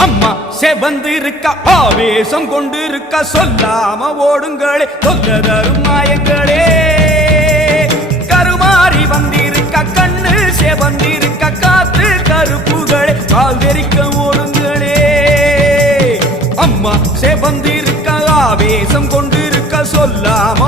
அம்மா செவந்திருக்க ஆவேசம் கொண்டிருக்க சொல்லாம ஓடுங்களே சொல்ல தரும் மாயங்களே கருமாறி வந்திருக்க கண்ணு செவந்திருக்க காத்து கருப்புகளே கால் தெரிக்க ஓடுங்களே அம்மா செவந்திருக்க ஆவேசம் கொண்டிருக்க சொல்லாம